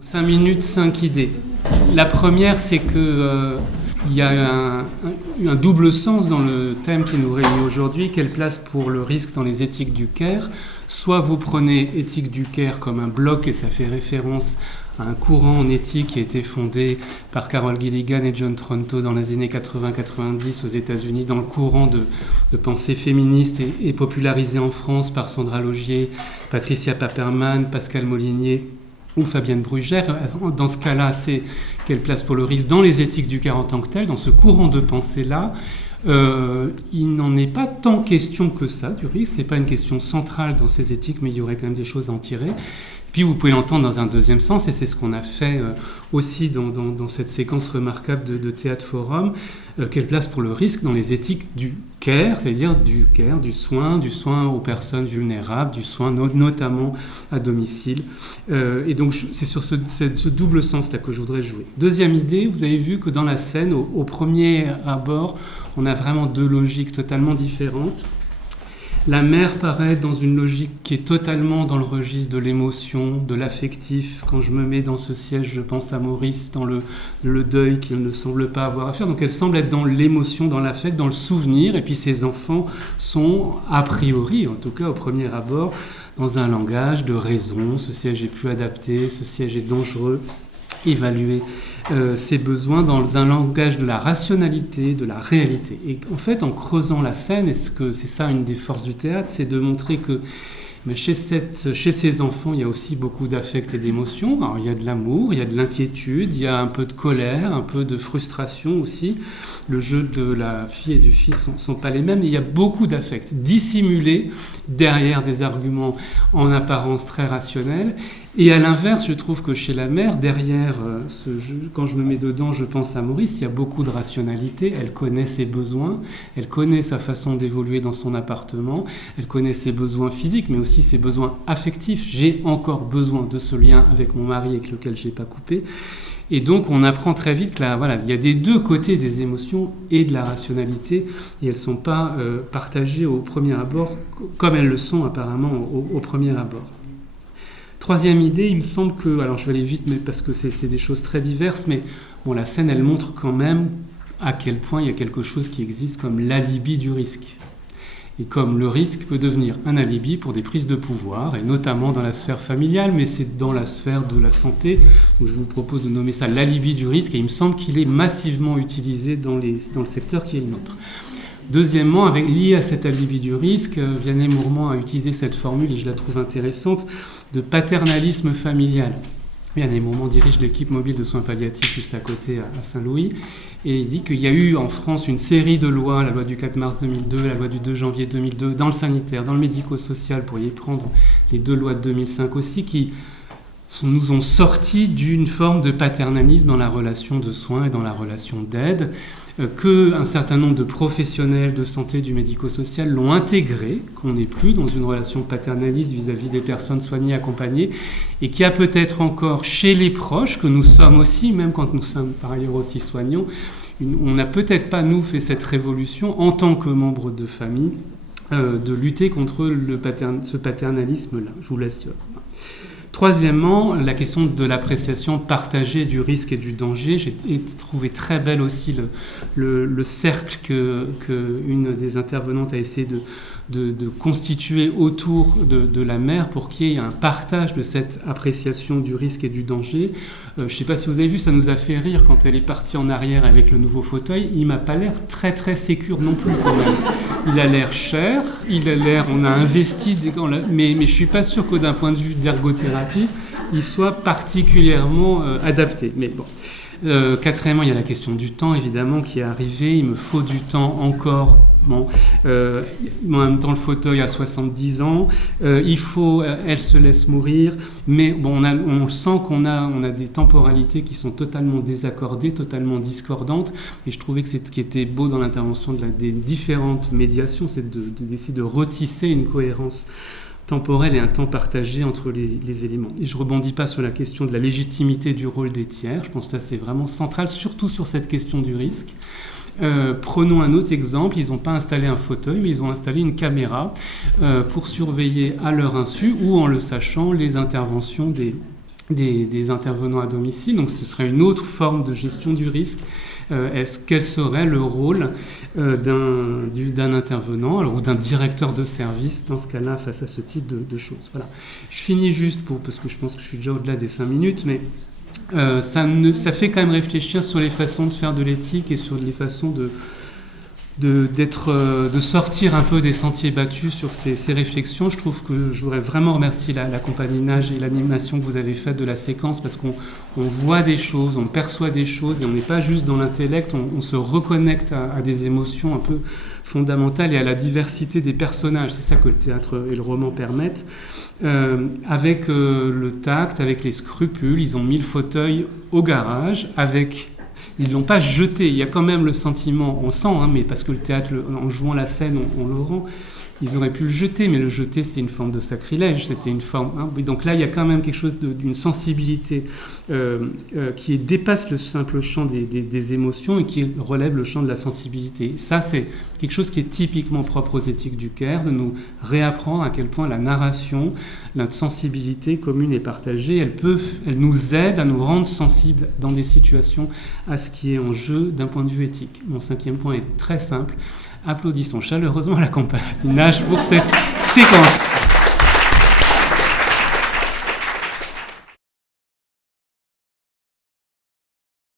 5 minutes, 5 idées. La première, c'est que il y a un double sens dans le thème qui nous réunit aujourd'hui. Quelle place pour le risque dans les éthiques du Caire ? Soit vous prenez éthique du Caire comme un bloc et ça fait référence à un courant en éthique qui a été fondé par Carol Gilligan et John Tronto dans les années 80-90 aux États-Unis, dans le courant de pensée féministe et popularisé en France par Sandra Laugier, Patricia Paperman, Pascal Molinier ou Fabienne Brugère. Dans ce cas-là, c'est quelle place pour le risque dans les éthiques du Caire en tant que tel, dans ce courant de pensée-là. Il n'en est pas tant question que ça du risque, c'est pas une question centrale dans ces éthiques, mais il y aurait quand même des choses à en tirer. Puis vous pouvez l'entendre dans un deuxième sens, et c'est ce qu'on a fait aussi dans cette séquence remarquable de Théâtre Forum. Quelle place pour le risque dans les éthiques du care, c'est-à-dire du care, du soin aux personnes vulnérables, du soin notamment à domicile. Et donc c'est sur ce double sens-là que je voudrais jouer. Deuxième idée, vous avez vu que dans la scène, au premier abord, on a vraiment deux logiques totalement différentes. La mère paraît dans une logique qui est totalement dans le registre de l'émotion, de l'affectif. Quand je me mets dans ce siège, je pense à Maurice, dans le deuil qu'il ne semble pas avoir à faire. Donc elle semble être dans l'émotion, dans l'affect, dans le souvenir. Et puis ses enfants sont, a priori, en tout cas au premier abord, dans un langage de raison. Ce siège est plus adapté, ce siège est dangereux. Évaluer ses besoins dans un langage de la rationalité, de la réalité. Et en fait, en creusant la scène, est-ce que c'est ça une des forces du théâtre, c'est de montrer que chez ces enfants, il y a aussi beaucoup d'affect et d'émotions. Alors, il y a de l'amour, il y a de l'inquiétude, il y a un peu de colère, un peu de frustration aussi. Le jeu de la fille et du fils sont pas les mêmes, mais il y a beaucoup d'affect dissimulés derrière des arguments en apparence très rationnels. Et à l'inverse, je trouve que chez la mère, derrière ce jeu, quand je me mets dedans, je pense à Maurice, il y a beaucoup de rationalité. Elle connaît ses besoins, elle connaît sa façon d'évoluer dans son appartement, elle connaît ses besoins physiques, mais aussi ses besoins affectifs. J'ai encore besoin de ce lien avec mon mari avec lequel je n'ai pas coupé. Et donc, on apprend très vite que il y a des deux côtés des émotions et de la rationalité, et elles ne sont pas partagées au premier abord, comme elles le sont apparemment au premier abord. Troisième idée, il me semble que, alors je vais aller vite, mais parce que c'est des choses très diverses, mais bon, la scène, elle montre quand même à quel point il y a quelque chose qui existe comme l'alibi du risque. Et comme le risque peut devenir un alibi pour des prises de pouvoir, et notamment dans la sphère familiale, mais c'est dans la sphère de la santé, où je vous propose de nommer ça l'alibi du risque, et il me semble qu'il est massivement utilisé dans le secteur qui est le nôtre. Deuxièmement, lié à cet alibi du risque, Vianney Mourmand a utilisé cette formule, et je la trouve intéressante, de paternalisme familial. Vianney Mourmand dirige l'équipe mobile de soins palliatifs juste à côté à Saint-Louis, et il dit qu'il y a eu en France une série de lois, la loi du 4 mars 2002, la loi du 2 janvier 2002, dans le sanitaire, dans le médico-social, pour y prendre les deux lois de 2005 aussi, qui nous ont sorti d'une forme de paternalisme dans la relation de soins et dans la relation d'aide, qu'un certain nombre de professionnels de santé du médico-social l'ont intégré, qu'on n'est plus dans une relation paternaliste vis-à-vis des personnes soignées, accompagnées, et qu'il y a peut-être encore chez les proches, que nous sommes aussi, même quand nous sommes par ailleurs aussi soignants, on n'a peut-être pas, nous, fait cette révolution en tant que membres de famille, de lutter contre ce paternalisme-là. Je vous laisse. Troisièmement, la question de l'appréciation partagée du risque et du danger. J'ai trouvé très belle aussi le cercle qu'une des intervenantes a essayé de constituer autour de la mère pour qu'il y ait un partage de cette appréciation du risque et du danger. Je ne sais pas si vous avez vu, ça nous a fait rire quand elle est partie en arrière avec le nouveau fauteuil. Il m'a pas l'air très très sécure non plus quand même. Il a l'air cher, on a investi, mais je suis pas sûr que d'un point de vue d'ergothérapie, il soit particulièrement adapté. Mais bon. Quatrièmement, il y a la question du temps, évidemment, qui est arrivée. Il me faut du temps encore. Bon, en même temps, le fauteuil a 70 ans. Elle se laisse mourir. Mais bon, on sent qu'on a des temporalités qui sont totalement désaccordées, totalement discordantes. Et je trouvais que ce qui était beau dans l'intervention des différentes médiations, c'est d'essayer de retisser une cohérence temporel et un temps partagé entre les éléments. Et je ne rebondis pas sur la question de la légitimité du rôle des tiers. Je pense que ça, c'est vraiment central, surtout sur cette question du risque. Prenons un autre exemple. Ils n'ont pas installé un fauteuil, mais ils ont installé une caméra pour surveiller à leur insu ou en le sachant les interventions des intervenants à domicile. Donc ce serait une autre forme de gestion du risque. Quel serait le rôle d'un intervenant ou d'un directeur de service dans ce cas-là face à ce type de choses. Voilà. Je finis juste parce que je pense que je suis déjà au-delà des 5 minutes, mais ça fait quand même réfléchir sur les façons de faire de l'éthique et sur les façons de sortir un peu des sentiers battus sur ces réflexions. Je trouve que je voudrais vraiment remercier la compagnie Nage et l'animation que vous avez faite de la séquence, parce qu'on voit des choses, on perçoit des choses, et on n'est pas juste dans l'intellect, on se reconnecte à des émotions un peu fondamentales et à la diversité des personnages. C'est ça que le théâtre et le roman permettent. Avec le tact, avec les scrupules, ils ont mis le fauteuil au garage, ils ne l'ont pas jeté. Il y a quand même le sentiment, on sent, mais parce que le théâtre, en jouant la scène, on le rend. Ils auraient pu le jeter, mais le jeter, c'était une forme de sacrilège. C'était une forme. Donc là, il y a quand même quelque chose d'une sensibilité qui dépasse le simple champ des émotions et qui relève le champ de la sensibilité. Ça, c'est quelque chose qui est typiquement propre aux éthiques du Caire, de nous réapprendre à quel point la narration, notre sensibilité commune et partagée, elle nous aide à nous rendre sensibles dans des situations à ce qui est en jeu d'un point de vue éthique. Mon 5e point est très simple. Applaudissons chaleureusement la compagnie Nage pour cette séquence.